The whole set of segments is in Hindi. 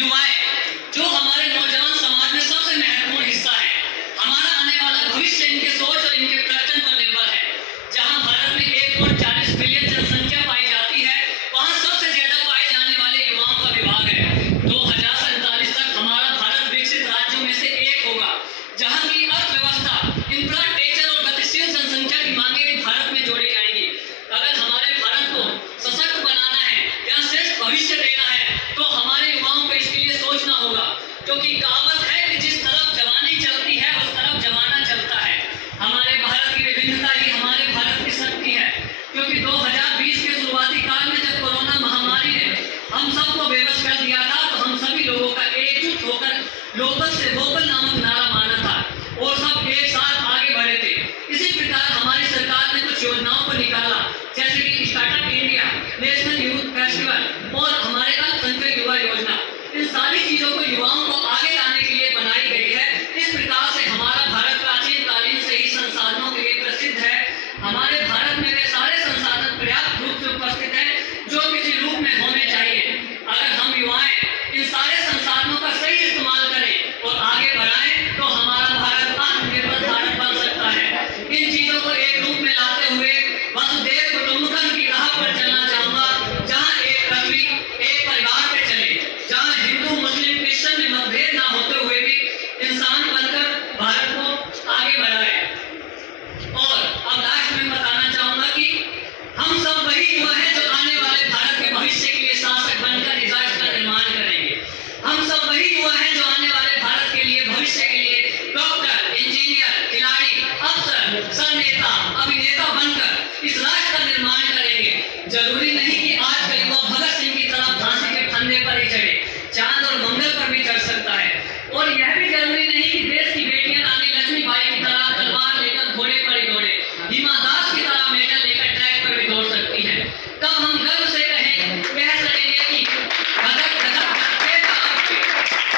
युवाएं जो हमारे नौजवान समाज में सबसे महत्वपूर्ण हिस्सा है। हमारा आने वाला भविष्य इनके सोच और इनके प्रयत्न पर निर्भर है। जहां भारत में 1.40 बिलियन जनसंख्या पाई जाती है, वहां सबसे ज्यादा पाए जाने वाले युवाओं का विभाग है। 2047 तक हमारा भारत विकसित राज्यों में से एक होगा, जहां की अर्थव्यवस्था, इंफ्रास्ट्रक्चर और गतिशील जनसंख्या की मांगे भी भारत में जोड़ी जाएंगी। अगर हमारे भारत को सशक्त बनाना है या श्रेष्ठ भविष्य देना है, तो हमारे युवाओं को इसके लिए सोचना होगा, क्योंकि कहावत है कि जिस तरफ जवानी चलती है उस तरफ जमाना चलता है। हमारे भारत की विभिन्नता ही हमारे भारत की शक्ति है, क्योंकि 2020 के शुरुआती काल में जब कोरोना महामारी ने हम सबको बेबस कर दिया था, तो हम सभी लोगों का एकजुट होकर लोकल से वोकल नामक नारा माना था और सब एक साथ आगे बढ़े थे। इसी प्रकार हमारी सरकार ने कुछ योजनाओं को निकाला, जैसे कि startup India, national youth festival और हमारे अल्पसंख्यक युवा योजना। इन सारी चीजों को युवाओं को आगे लाने के लिए बनाई गई है। इस प्रकार से हमारा भारत प्राचीन कालीन से ही संसाधनों के लिए प्रसिद्ध है। हमारे भारत में वे सारे संसाधन पर्याप्त रूप से उपस्थित हैं जो किसी रूप में होने चाहिए। अगर हम युवाएं इन सारे संसाधनों का सही इस्तेमाल करें और आगे बढ़ाएं, तो हमारा भारत आत्मनिर्भर भारत बन सकता है। इन चीजों को एक रूप में लाते हुए वसुधैव कुटुंबकम की राह पर चलना चाहूंगा, जहां एक पृथ्वी एक परिवार पे चले, जहां हिंदू मुस्लिम क्रिश्चियन में मतभेद ना होते हुए भी इंसान बनकर भारत को आगे बढ़ाए। और अब लास्ट में बताना चाहूंगा कि हम सब वही युवा हैं जो आने वाले भारत के भविष्य के लिए शासक बनकर इस राष्ट्र का निर्माण करेंगे। हम सब वही युवा हैं जो आने वाले भारत के लिए भविष्य के लिए डॉक्टर, इंजीनियर, खिलाड़ी, अफसर, संनेता, अभिनेता बनकर इस राष्ट्र का निर्माण करेंगे। जरूरी नहीं कि आज का युवा भगत सिंह की तरह फांसी के फंदे पर ही चढ़े, चांद और मंगल पर भी चढ़ सकता है। और यह भी जरूरी नहीं कि देश की बेटियां रानी लक्ष्मीबाई की तरह तलवार लेकर घोड़े पर ही दौड़े, हिमा दास की तरह मेडल लेकर ट्रैक पर भी दौड़ सकती है। तब हम गर्व से कह सकेंगे कि गदर गदर धरते का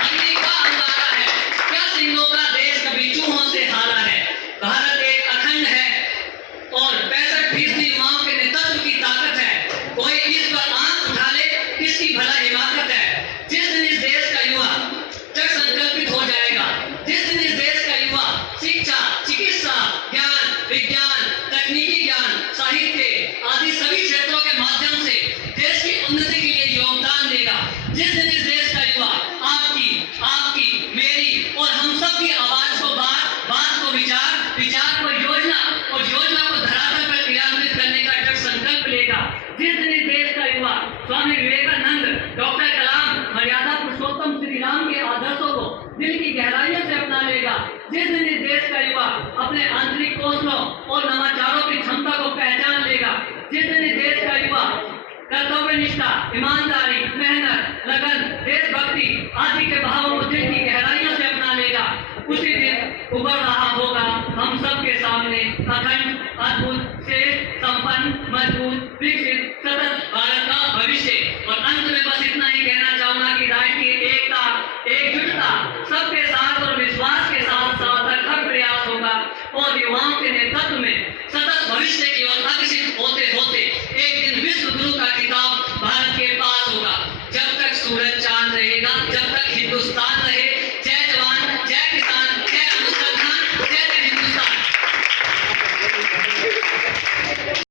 अग्नि का अंगारा है, क्या सिंहों का देश कभी चूहों से हारा है। भारत एक अखंड है और 65% युवाओं के नेतृत्व की ताकत है। कोई इस पर आंख उठा ले, इसकी भला हिमाकत है। जिस दिन इस देश का युवा दृढ़ संकल्पित हो जाएगा, जिस दिन इस देश का युवा शिक्षा, चिकित्सा, ज्ञान, विज्ञान, तकनीकी ज्ञान, साहित्य आदि सभी क्षेत्रों के माध्यम से देश की उन्नति के लिए योगदान देगा, जिस दिन इस देश का युवा आपकी, मेरी और हम सब की आवाज को बात को विचार को योजना और योजना को धरातल पर क्रियान्वित करने का दृढ़ संकल्प लेगा, जिस दिन इस देश का युवा स्वामी विवेकानंद, डॉक्टर कलाम, मर्यादा पुरुषोत्तम श्री राम के आदर्शों को दिल की गहराइयों से अपना लेगा, जिस दिन इस देश का युवा अपने आंतरिक कौशलों और नवाचारों की क्षमता को पहचान लेगा, जिस दिन इस देश का युवा कर्तव्य निष्ठा, ईमानदारी, मेहनत, लगन, देशभक्ति आदि के भावों को दिल की गहराइयों से अपना लेगा, उसी दिन उभर रहा होगा हम सब के सामने अखंड, अद्भुत, श्रेष्ठ, संपन्न, मजबूत, विकसित, सतत भारत का भविष्य। और अंत में बस इतना ही कहना चाहूंगा कि राष्ट्रीय एकता, एकजुटता, सबके साथ और विश्वास के साथ साथ हर प्रयास होगा और युवाओं के नेतृत्व में सतत भविष्य की ओर अग्रसित होते